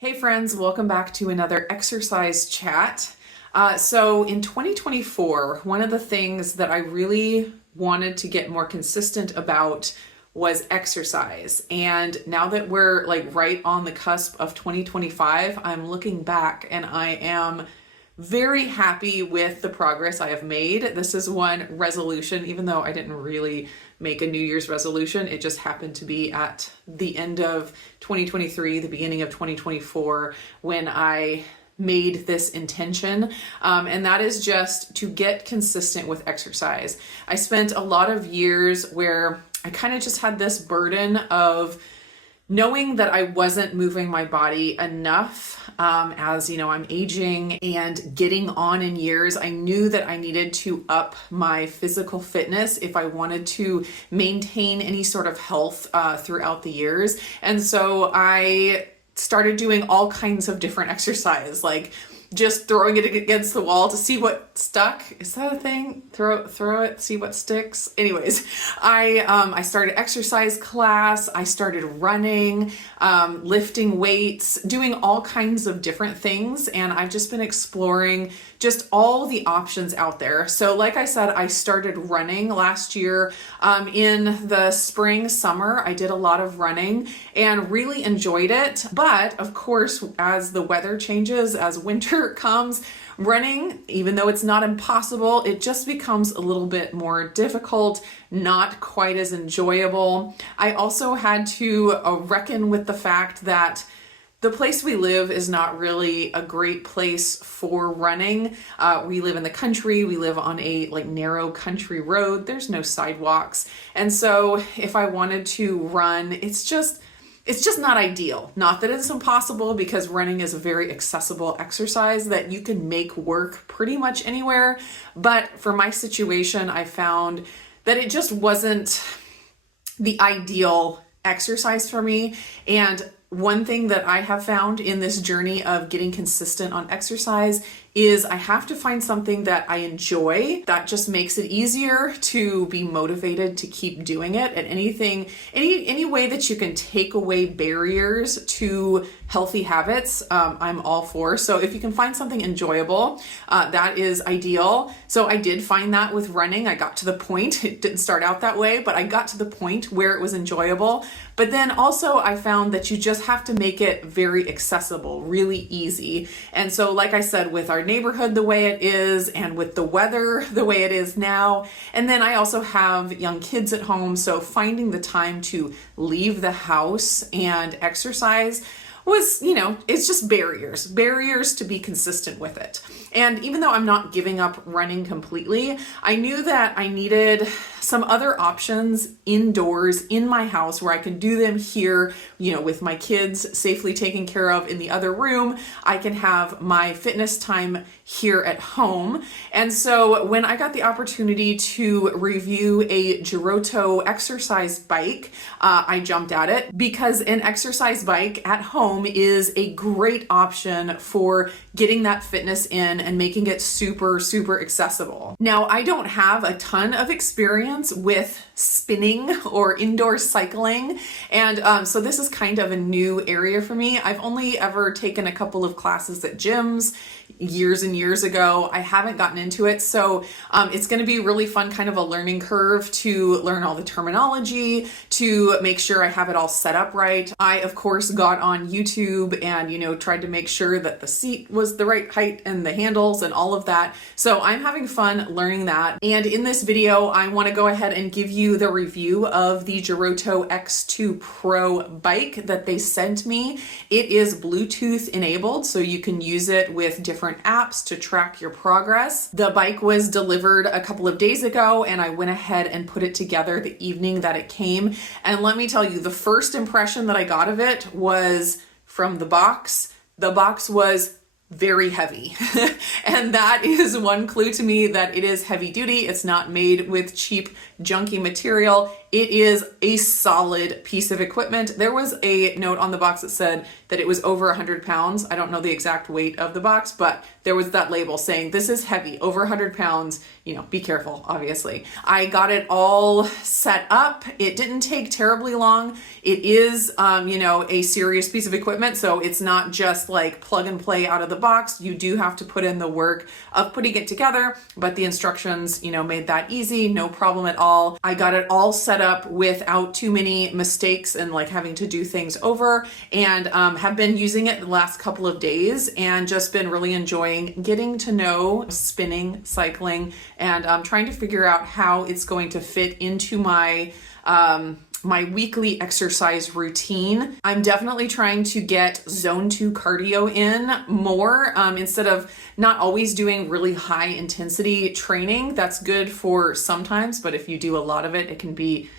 Hey friends, welcome back to another exercise chat. So in 2024, one of the things that I really wanted to get more consistent about was exercise. And now that we're like right on the cusp of 2025, I'm looking back and I am very happy with the progress I have made. This is one resolution, even though I didn't really make a New Year's resolution. It just happened to be at the end of 2023, the beginning of 2024, when I made this intention. And that is just to get consistent with exercise. I spent a lot of years where I kind of just had this burden of knowing that I wasn't moving my body enough. As you know, I'm aging and getting on in years. I knew that I needed to up my physical fitness if I wanted to maintain any sort of health throughout the years. And so I started doing all kinds of different exercise, like just throwing it against the wall to see what stuck. Is that a thing? Throw it, see what sticks. Anyways, I started exercise class. I started running, lifting weights, doing all kinds of different things. And I've just been exploring just all the options out there. So like I said, I started running last year. In the spring, summer, I did a lot of running and really enjoyed it. But of course, as the weather changes, as winter comes, running, even though it's not impossible, it just becomes a little bit more difficult, not quite as enjoyable. I also had to reckon with the fact that the place we live is not really a great place for running. We live in the country. We live on a narrow country road. There's no sidewalks. And so if I wanted to run, it's just not ideal. Not that it's impossible, because running is a very accessible exercise that you can make work pretty much anywhere. But for my situation, I found that it just wasn't the ideal exercise for me. And one thing that I have found in this journey of getting consistent on exercise is I have to find something that I enjoy. That just makes it easier to be motivated to keep doing it. And any way that you can take away barriers to healthy habits, I'm all for. So if you can find something enjoyable, that is ideal. So I did find that with running. I got to the point, it didn't start out that way, but I got to the point where it was enjoyable. But then also I found that you just have to make it very accessible, really easy. And so like I said, with our neighborhood the way it is, and with the weather the way it is now, and then I also have young kids at home, so finding the time to leave the house and exercise was, it's just barriers to be consistent with it. And even though I'm not giving up running completely, I knew that I needed some other options indoors in my house where I can do them here, with my kids safely taken care of in the other room. I can have my fitness time here at home. And so when I got the opportunity to review a Joroto exercise bike, I jumped at it, because an exercise bike at home is a great option for getting that fitness in and making it super, super accessible. Now, I don't have a ton of experience with spinning or indoor cycling. And so this is kind of a new area for me. I've only ever taken a couple of classes at gyms years and years ago. I haven't gotten into it. So it's going to be really fun, kind of a learning curve to learn all the terminology, to make sure I have it all set up right. I, of course, got on YouTube and, tried to make sure that the seat was the right height and the handles and all of that. So I'm having fun learning that. And in this video, I want to go ahead and give you the review of the Joroto X2 Pro bike that they sent me. It is Bluetooth enabled, so you can use it with different apps to track your progress. The bike was delivered a couple of days ago, and I went ahead and put it together the evening that it came. And let me tell you, the first impression that I got of it was from the box. The box was very heavy. And that is one clue to me that it is heavy duty. It's not made with cheap, junky material. it is a solid piece of equipment. There was a note on the box that said that it was over 100 pounds. I don't know the exact weight of the box, but there was that label saying this is heavy, over 100 pounds, you know, be careful, obviously. I got it all set up. It didn't take terribly long. It is, you know, a serious piece of equipment. So it's not just like plug and play out of the box. You do have to put in the work of putting it together, but the instructions, you know, made that easy, no problem at all. I got it all set up without too many mistakes and like having to do things over, and have been using it the last couple of days and just been really enjoying getting to know spinning, cycling, and trying to figure out how it's going to fit into my my weekly exercise routine. I'm definitely trying to get zone 2 cardio in more, instead of not always doing really high intensity training. That's good for sometimes, but if you do a lot of it, it can be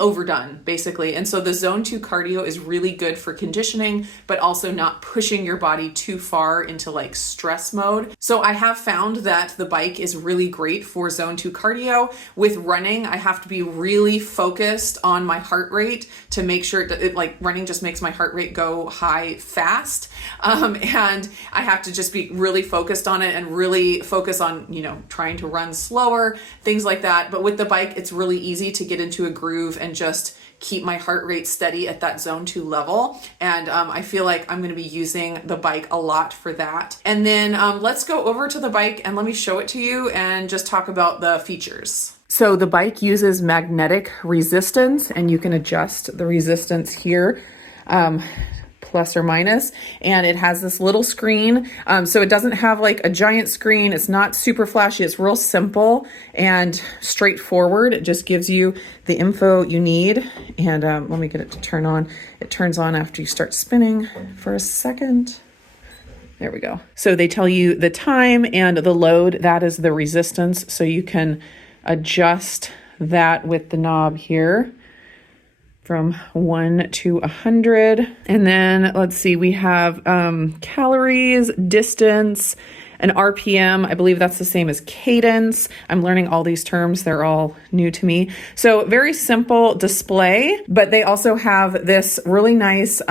overdone basically. And so the zone 2 cardio is really good for conditioning, but also not pushing your body too far into like stress mode. So I have found that the bike is really great for zone 2 cardio. With running, I have to be really focused on my heart rate to make sure that like running just makes my heart rate go high fast. And I have to just be really focused on it and really focus on, you know, trying to run slower, things like that. But with the bike, it's really easy to get into a groove and just keep my heart rate steady at that zone 2 level. And I feel like I'm going to be using the bike a lot for that. And then let's go over to the bike and let me show it to you and just talk about the features. So the bike uses magnetic resistance, and you can adjust the resistance here, plus or minus, and it has this little screen. So it doesn't have like a giant screen. It's not super flashy. It's real simple and straightforward. It just gives you the info you need. And let me get it to turn on. It turns on after you start spinning for a second. There we go. So they tell you the time and the load. That is the resistance. So you can adjust that with the knob here from 1 to 100. And then let's see, we have calories, distance, and RPM. I believe that's the same as cadence. I'm learning all these terms. They're all new to me. So very simple display, but they also have this really nice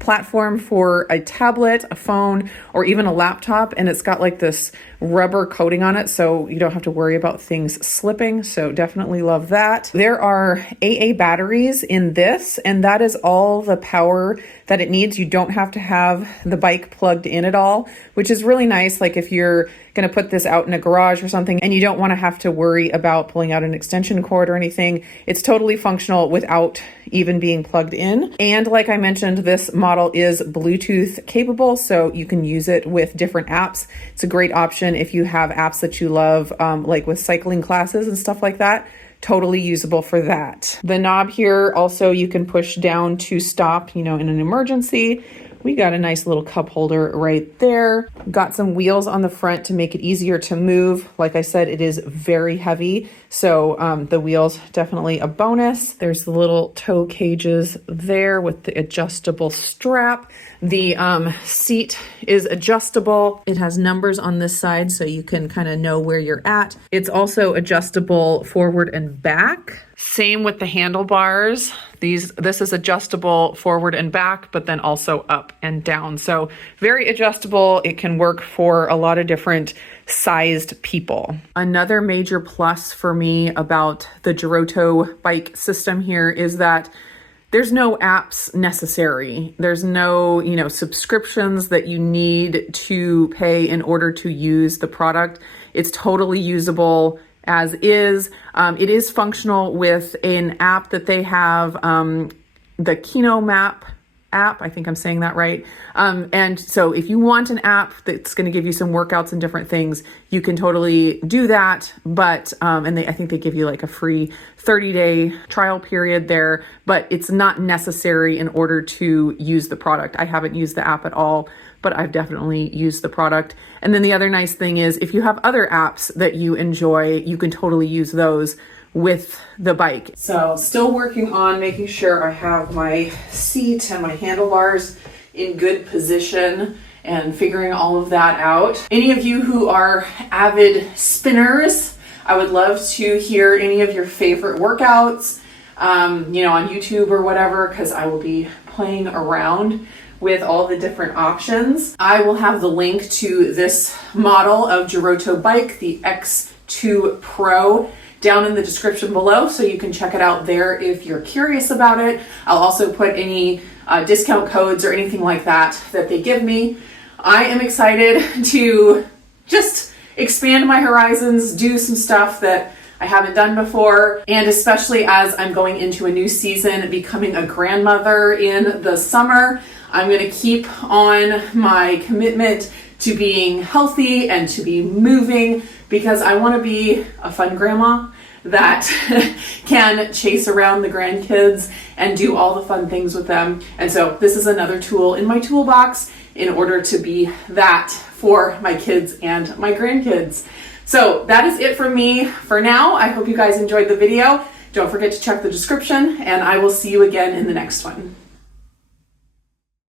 platform for a tablet, a phone, or even a laptop. And it's got like this rubber coating on it, so you don't have to worry about things slipping. So definitely love that. There are AA batteries in this, and that is all the power that it needs. You don't have to have the bike plugged in at all, which is really nice. Like if you're going to put this out in a garage or something and you don't want to have to worry about pulling out an extension cord or anything, it's totally functional without even being plugged in. And like I mentioned, this model is Bluetooth capable, so you can use it with different apps. It's a great option if you have apps that you love, like with cycling classes and stuff like that. Totally usable for that. The knob here also you can push down to stop, you know, in an emergency. We got a nice little cup holder right there. Got some wheels on the front to make it easier to move. Like I said, it is very heavy, so the wheels definitely a bonus. There's the little toe cages there with the adjustable strap. The seat is adjustable. It has numbers on this side so you can kind of know where you're at. It's also adjustable forward and back. Same with the handlebars. This is adjustable forward and back, but then also up and down. So very adjustable. It can work for a lot of different sized people. Another major plus for me about the Joroto bike system here is that there's no apps necessary. There's no, you know, subscriptions that you need to pay in order to use the product. It's totally usable as is. It is functional with an app that they have, the Kino Map app. I think I'm saying that right. And so if you want an app that's going to give you some workouts and different things, you can totally do that. But, I think they give you like a free 30-day trial period there, but it's not necessary in order to use the product. I haven't used the app at all, but I've definitely used the product. And then the other nice thing is if you have other apps that you enjoy, you can totally use those with the bike. So still working on making sure I have my seat and my handlebars in good position and figuring all of that out. Any of you who are avid spinners, I would love to hear any of your favorite workouts. you know, on YouTube or whatever, because I will be playing around with all the different options. I will have the link to this model of Joroto bike, the X2 Pro, down in the description below, so you can check it out there if you're curious about it. I'll also put any discount codes or anything like that that they give me. I am excited to just expand my horizons, do some stuff that I haven't done before, and especially as I'm going into a new season, becoming a grandmother in the summer, I'm going to keep on my commitment to being healthy and to be moving, because I want to be a fun grandma that can chase around the grandkids and do all the fun things with them. And so this is another tool in my toolbox in order to be that for my kids and my grandkids. So that is it from me for now. I hope you guys enjoyed the video. Don't forget to check the description, and I will see you again in the next one.